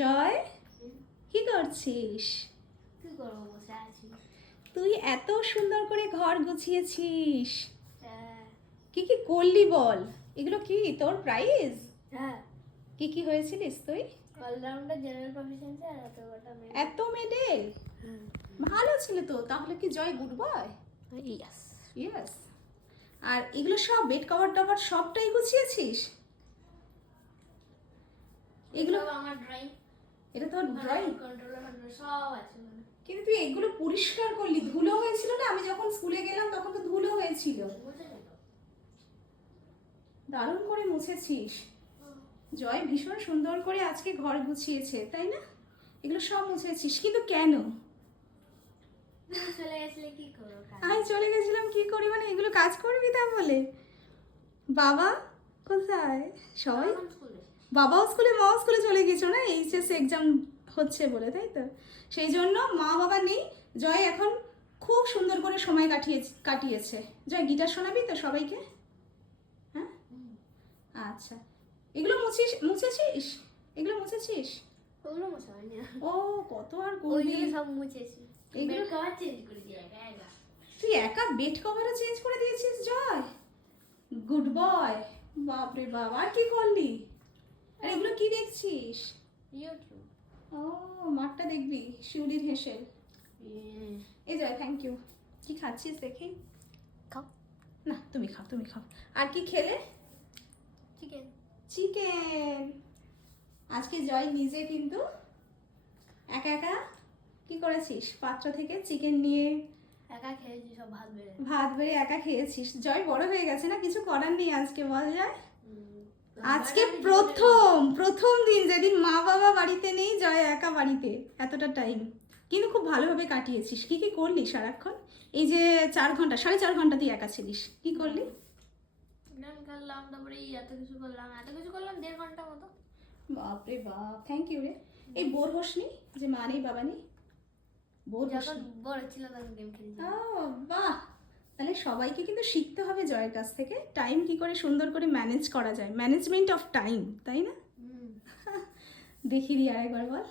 জয় কি করছিস? তুই এত সুন্দর করে ঘর গুছিয়েছিস। হ্যাঁ। কি কি করলি বল? এগুলো কি তোর প্রাইজ হ্যাঁ। কি কি হয়েছিলিস তুই? অলরাউন্ডার জেনারেল প্রফিসিয়েন্সি আর এত মেডেল ভালো ছিল তো। তাহলে কি জয় গুড বয় ইয়াস ইয়েস আর এগুলো সব বেড কভার টভার সবটাই গুছিয়েছিস? এগুলো এগুলো আমার ড্রয়িং এটা তোর ড্রয়িং সব আছে ওখানে। কিন্তু তুই এগুলো পরিষ্কার করলি ধুলো হয়েছিল না? আমি যখন স্কুলে গেলাম তখন তো ধুলো হয়েছিল। দারুণ করে মুছেছিস। জয় ভীষণ সুন্দর করে আজকে ঘর গুছিয়েছে তাই না? এগুলো সব মুছেছিস কিন্তু কেন? চলে গেছিলে কি করব আমি চলে গেছিলাম কি করি? মানে এগুলো কাজ করবি তা বলে বাবা কোথায়? সবাই? বাবাও স্কুলে মাও স্কুলে চলে গেছো না? এইচএস এক্সাম হচ্ছে বলে তাই তো? সেই জন্য মা বাবা নেই। জয় এখন খুব সুন্দর করে সময় কাটিয়ে কাটিয়েছে। জয় গিটার শোনাবি তো সবাইকে? হ্যাঁ? আচ্ছা। এগুলো মুছিস মুছেছিস? এগুলো মুছেছিস? ওগুলো ও কত আর করবি? সব মুছেছি। এগুলো- কভার চেঞ্জ করে দিয়ে একা একা। তুই একা বেড কভারও চেঞ্জ করে দিয়েছিস জয়? গুড বয় বাপরে বাপ! আর কি করলি? কি দেখছিস? ইউটিউব। ও মাঠটা দেখবি শিউলির হেসেল এই জয় থ্যাংক ইউ কি খাচ্ছিস দেখি? খাও। না তুমি খাও তুমি খাও। আর কি খেলে? চিকেন। চিকেন। আজকে জয় নিজে কিন্তু একা একা কি করেছিস? পাত্র থেকে চিকেন নিয়ে একা খেয়েছি সব ভাত বেড়ে। ভাত বেড়ে একা খেয়েছিস। জয় বড় হয়ে গেছে না? কিছু করার নেই আজকে বল যায় আজকে প্রথম প্রথম দিন যেদিন মা বাবা বাড়িতে নেই জয় একা বাড়িতে এতটা টাইম কিন্তু খুব ভালোভাবে কাটিয়েছিস। কি কি করলি সারাক্ষণ? এই যে চার ঘণ্টা সাড়ে চার ঘণ্টা তুই একা ছিলিস। কি করলি? গেম খেললাম তারপরে এত কিছু করলাম এত কিছু করলাম দেড় ঘণ্টা মতো। বাপরে বাপ থ্যাংক ইউ রে। এই বোর হোসনি যে মা নেই বাবা নেই? বোর হোসনি বড় ছিল তখন গেম খেলছি ও বাহ! সবাইকে কিন্তু শিখতে হবে জয়ের কাছ থেকে। টাইম কি করে সুন্দর করে ম্যানেজ করা যায়? ম্যানেজমেন্ট অফ টাইম তাই না? দেখি দি আরেকবার বল।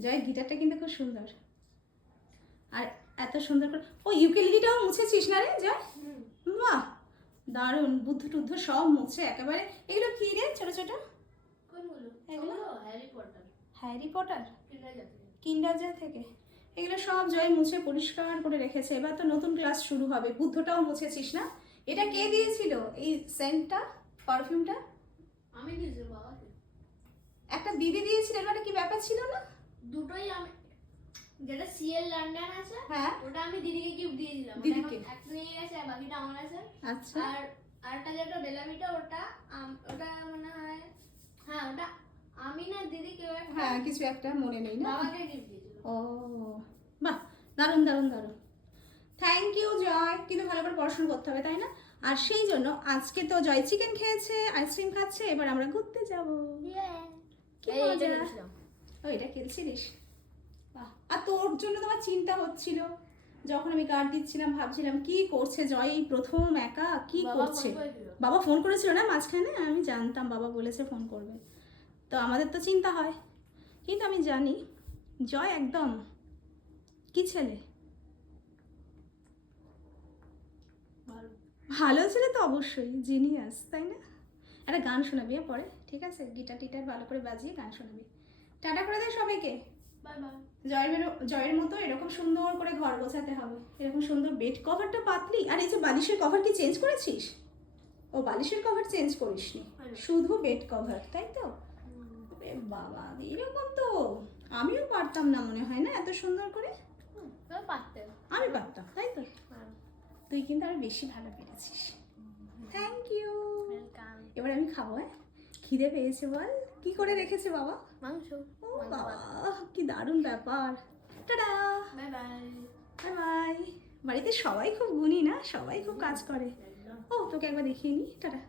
জয়ের গিটারটা কিন্তু খুব সুন্দর। আর এত সুন্দর করে ও ইউকেলিটাও মুছেছিস না রে জয়? বাহ! দারুণ। বুদ্ধ টুদ্ধ সব মুছে একেবারে। এগুলো কি রে ছোট ছোট? এগুলো? হ্যারি পটার হ্যারি পটার কিন্ডারজা থেকে। এগুলো সব জয় মুছে পরিষ্কার করে রেখেছে। এবার তো নতুন ক্লাস শুরু হবে। বুদ্ধটাও মুছেছিস না? এটা কে দিয়েছিল? এই সেন্টটা পারফিউমটা আমি দিয়েছি। বাবাকে একটা দিদি দিয়েছিল? এটা কি ব্যাপার ছিল না? দুটোই আমি যেটা সিএল লন্ডন আছে হ্যাঁ। ওটা আমি দিদিকে গিফট দিয়েছিলাম। দিদিকে? একটা নিয়ে গেছে আর বাকিটা আমার আছে। আচ্ছা। আর আরটা যেটা বেলামিটা ওটা ওটা মনে হয় হ্যাঁ ওটা আমি না দিদি কেউ হ্যাঁ কিছু একটা মনে নেই না? বাবাকে গিফট দিয়েছিল ও বাহ দারুণ দারুণ দারুণ। Thank you Joy. কিন্তু ভালো করে পড়াশোনা করতে হবে তাই না? আর সেই জন্য আজকে তো জয় চিকেন খেয়েছে আইসক্রিম খাচ্ছে এবার আমরা ঘুরতে যাব। ও এটা খেলছিলিস? বাহ। আর তোর জন্য তোমার চিন্তা হচ্ছিল? যখন আমি কার্ড দিচ্ছিলাম ভাবছিলাম কি করছে জয় এই প্রথম একা? কি করছে? বাবা ফোন করেছিল না মাঝখানে? আমি জানতাম বাবা বলেছে ফোন করবে। তো আমাদের তো চিন্তা হয়। কিন্তু আমি জানি জয় একদম। কি ছেলে? ভালো। ছেলে তো অবশ্যই জিনিয়াস তাই না? একটা গান শোনাবি পরে ঠিক আছে? গিটার টিটার ভালো করে বাজিয়ে গান শোনাবি। টাটা করে দেয় সবাইকে। Bye bye. জয়ের জয়ের মতো এরকম সুন্দর করে ঘর গোছাতে হবে এরকম সুন্দর বেড কভারটা পাতলি। আর এই যে বালিশের কভার কি চেঞ্জ করেছিস? ও বালিশের কভার চেঞ্জ করিসনি। শুধু বেড কভার তাই তো? বাবা এরকম তো। আমিও পারতাম না মনে হয় না? এত সুন্দর করে? আমি পারতাম তাই তো? হ্যাঁ। তুই কিন্তু আরও বেশি ভালো পেরেছিস। থ্যাংক ইউ এবার আমি খাব হ্যাঁ? খিদে পেয়েছে বল। কি করে রেখেছে বাবা? মাংস। ও বাবা কি দারুণ ব্যাপার। Tata. Bye bye. Bye bye. বাড়িতে সবাই খুব গুণী না? সবাই খুব কাজ করে। ও তোকে একবার দেখিয়ে নি। টাটা।